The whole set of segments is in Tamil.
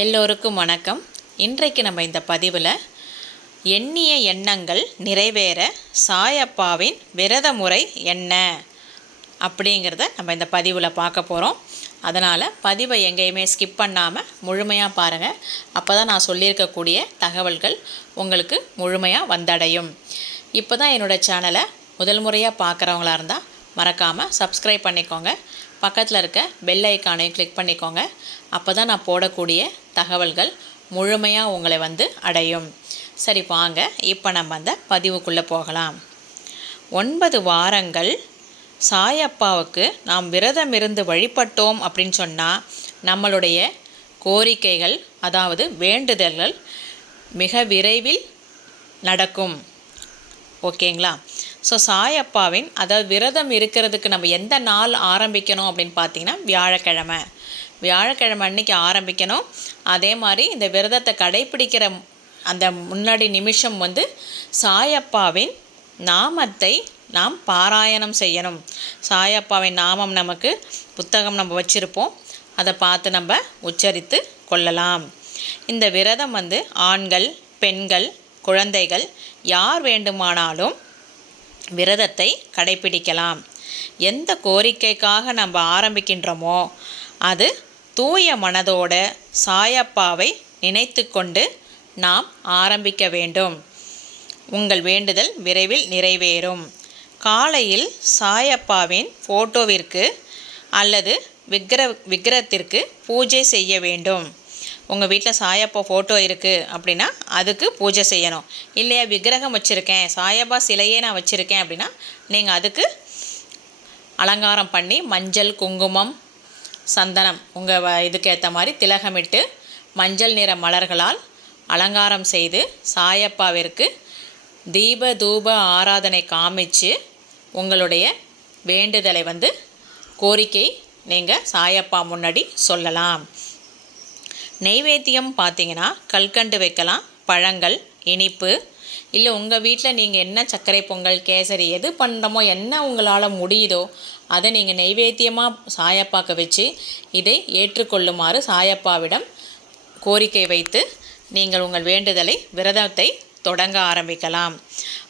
எல்லோருக்கும் வணக்கம். இன்றைக்கு நம்ம இந்த பதிவில் எண்ணிய எண்ணங்கள் நிறைவேற சாயப்பாவின் விரத முறை என்ன அப்படிங்கிறத நம்ம இந்த பதிவில் பார்க்க போகிறோம் அதனால் பதிவை எங்கேயுமே ஸ்கிப் பண்ணாமல் முழுமையாக பாருங்கள் அப்போ தான் நான் சொல்லியிருக்கக்கூடிய தகவல்கள் உங்களுக்கு முழுமையாக வந்தடையும். இப்போ தான் என்னோடய சேனலை முதல் முறையாக பார்க்குறவங்களா இருந்தால் மறக்காமல் சப்ஸ்கிரைப் பண்ணிக்கோங்க. பக்கத்தில் இருக்க பெல் ஐக்கானையும் கிளிக் பண்ணிக்கோங்க. அப்போ தான் நான் போடக்கூடிய தகவல்கள் முழுமையாக உங்களை வந்து அடையும். சரி வாங்க. இப்போ நம்ம அந்த பதிவுக்குள்ளே போகலாம். ஒன்பது வாரங்கள் சாயப்பாவுக்கு நாம் விரதம் இருந்து வழிபட்டோம் அப்படின்னு சொன்னால் நம்மளுடைய கோரிக்கைகள் அதாவது வேண்டுதல்கள் மிக விரைவில் நடக்கும். ஓகேங்களா? ஸோ சாயப்பாவின் அதாவது விரதம் இருக்கிறதுக்கு நம்ம எந்த நாள் ஆரம்பிக்கணும் அப்படின்னு பார்த்தீங்கன்னா வியாழக்கிழமை. வியாழக்கிழமை அன்னைக்கு ஆரம்பிக்கணும். அதே மாதிரி இந்த விரதத்தை கடைப்பிடிக்கிற அந்த முன்னாடி நிமிஷம் வந்து சாயப்பாவின் நாமத்தை நாம் பாராயணம் செய்யணும். சாயப்பாவின் நாமம் நமக்கு புத்தகம் நம்ம வச்சுருப்போம். அதை பார்த்து நம்ம உச்சரித்து கொள்ளலாம். இந்த விரதம் வந்து ஆண்கள் பெண்கள் குழந்தைகள் யார் வேண்டுமானாலும் விரதத்தை கடைப்பிடிக்கலாம். எந்த கோரிக்கைக்காக நம்ம ஆரம்பிக்கின்றோமோ அது தூய மனதோட சாயப்பாவை நினைத்து கொண்டு நாம் ஆரம்பிக்க வேண்டும். உங்கள் வேண்டுதல் விரைவில் நிறைவேறும். காலையில் சாயப்பாவின் ஃபோட்டோவிற்கு அல்லது விக்கிர விக்கிரத்திற்கு பூஜை செய்ய வேண்டும். உங்கள் வீட்டில் சாயப்பா ஃபோட்டோ இருக்குது அப்படின்னா அதுக்கு பூஜை செய்யணும். இல்லையா விக்கிரகம் வச்சுருக்கேன் சாயப்பா சிலையே நான் வச்சுருக்கேன் அப்படின்னா நீங்கள் அதுக்கு அலங்காரம் பண்ணி மஞ்சள் குங்குமம் சந்தனம் உங்கள் இதுக்கு ஏற்ற மாதிரி திலகமிட்டு மஞ்சள் நிற மலர்களால் அலங்காரம் செய்து சாயப்பாவிற்கு தீப தூப ஆராதனை காமிச்சு உங்களுடைய வேண்டுதலை வந்து கோரிக்கை நீங்கள் சாயப்பா முன்னாடி சொல்லலாம். நெய்வேத்தியம் பார்த்தீங்கன்னா கல்கண்டு வைக்கலாம் பழங்கள் இனிப்பு. இல்லை உங்கள் வீட்டில் நீங்கள் என்ன சர்க்கரை பொங்கல் கேசரி எது பண்ணுறமோ என்ன உங்களால் முடியுதோ அதை நீங்கள் நெய்வேத்தியமாக சாயப்பாக்க வச்சு இதை ஏற்றுக்கொள்ளுமாறு சாயப்பாவிடம் கோரிக்கை வைத்து நீங்கள் உங்கள் வேண்டுதலை விரதத்தை தொடங்க ஆரம்பிக்கலாம்.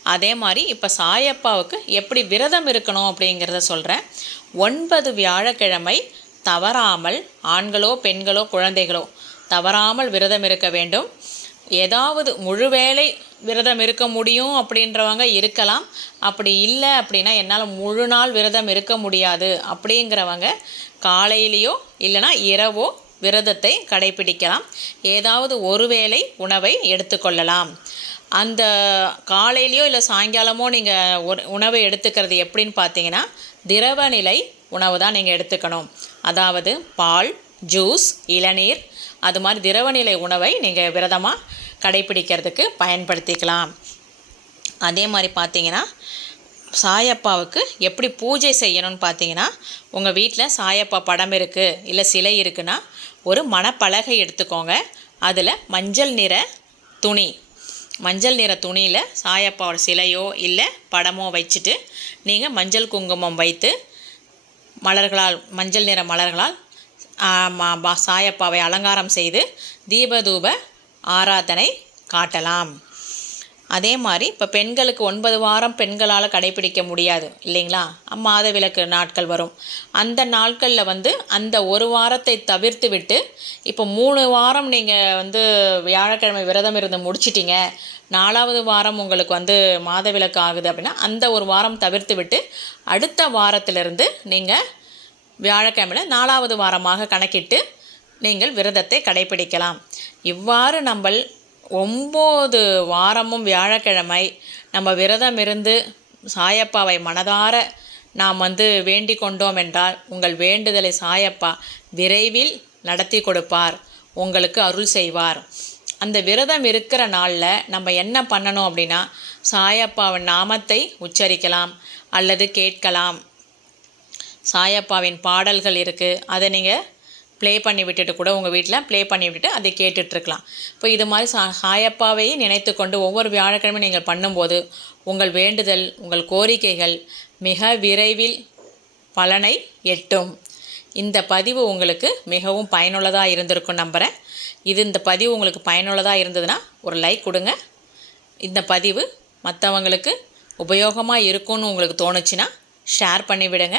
அதே மாதிரி இப்போ சாயப்பாவுக்கு எப்படி விரதம் இருக்கணும் அப்படிங்கிறத சொல்கிறேன் ஒன்பது வியாழக்கிழமை தவறாமல் ஆண்களோ பெண்களோ குழந்தைகளோ தவறாமல் விரதம் இருக்க வேண்டும். ஏதாவது முழு வேலை விரதம் இருக்க முடியும் அப்படின்றவங்க இருக்கலாம். அப்படி இல்லை அப்படின்னா என்னால் முழு நாள் விரதம் இருக்க முடியாது அப்படிங்கிறவங்க காலையிலேயோ இல்லைனா இரவோ விரதத்தை கடைபிடிக்கலாம். ஏதாவது ஒரு வேளை உணவை எடுத்துக்கொள்ளலாம். அந்த காலையிலையோ இல்லை சாயங்காலமோ நீங்கள் ஒரு உணவை எடுத்துக்கிறது எப்படின்னு பார்த்தீங்கன்னா திரவ நிலை உணவு தான் நீங்கள் எடுத்துக்கணும். அதாவது பால் ஜூஸ் இளநீர் அது மாதிரி திரவநிலை உணவை நீங்கள் விரதமாக கடைப்பிடிக்கிறதுக்கு பயன்படுத்திக்கலாம். அதே மாதிரி பார்த்தீங்கன்னா சாயப்பாவுக்கு எப்படி பூஜை செய்யணும்னு பார்த்தீங்கன்னா உங்கள் வீட்டில் சாயப்பா படம் இருக்குது இல்லை சிலை இருக்குன்னா ஒரு மணப்பலகை எடுத்துக்கோங்க. அதில் மஞ்சள் நிற துணி. மஞ்சள் நிற துணியில் சாயப்பாவோட சிலையோ இல்லை படமோ வச்சுட்டு நீங்கள் மஞ்சள் குங்குமம் வைத்து மலர்களால் மஞ்சள் நிற மலர்களால் சாயப்பாவை அலங்காரம் செய்து தீபதூப ஆராதனை காட்டலாம். அதே மாதிரி இப்போ பெண்களுக்கு ஒன்பது வாரம் பெண்களால் கடைபிடிக்க முடியாது இல்லைங்களா? மாத விளக்கு நாட்கள் வரும். அந்த நாட்களில் வந்து அந்த ஒரு வாரத்தை தவிர்த்து விட்டு இப்போ மூணு வாரம் நீங்கள் வந்து வியாழக்கிழமை விரதம் இருந்து முடிச்சிட்டிங்க. நாலாவது வாரம் உங்களுக்கு வந்து மாத விளக்கு ஆகுது அப்படின்னா அந்த ஒரு வாரம் தவிர்த்து விட்டு அடுத்த வாரத்திலிருந்து நீங்கள் வியாழக்கிழமையில் நாலாவது வாரமாக கணக்கிட்டு நீங்கள் விரதத்தை கடைபிடிக்கலாம். இவ்வாறு நம்ம ஒம்பது வாரமும் வியாழக்கிழமை நம்ம விரதம் இருந்து சாயப்பாவை மனதார நாம் வந்து வேண்டிக் கொண்டோம் என்றால் உங்கள் வேண்டுதலை சாயப்பா விரைவில் நடத்தி கொடுப்பார் உங்களுக்கு அருள் செய்வார். அந்த விரதம் இருக்கிற நாளில் நம்ம என்ன பண்ணணும் அப்படின்னா சாயப்பாவின் நாமத்தை உச்சரிக்கலாம் அல்லது கேட்கலாம். சாயப்பாவின் பாடல்கள் இருக்குது அதை நீங்கள் ப்ளே பண்ணி விட்டுட்டு கூட உங்கள் வீட்டில் ப்ளே பண்ணி விட்டுட்டு அதை கேட்டுட்ருக்கலாம். இப்போ இது மாதிரி சா சாயப்பாவை நினைத்து கொண்டு ஒவ்வொரு வியாழக்கிழமையும் நீங்கள் பண்ணும்போது உங்கள் வேண்டுதல் உங்கள் கோரிக்கைகள் மிக விரைவில் பலனை எட்டும். இந்த பதிவு உங்களுக்கு மிகவும் பயனுள்ளதாக இருந்திருக்கும் நம்புகிறேன் இது இந்த பதிவு உங்களுக்கு பயனுள்ளதாக இருந்ததுன்னா ஒரு லைக் கொடுங்க. இந்த பதிவு மற்றவங்களுக்கு உபயோகமாக இருக்கும்னு உங்களுக்கு தோணுச்சுன்னா ஷேர் பண்ணிவிடுங்க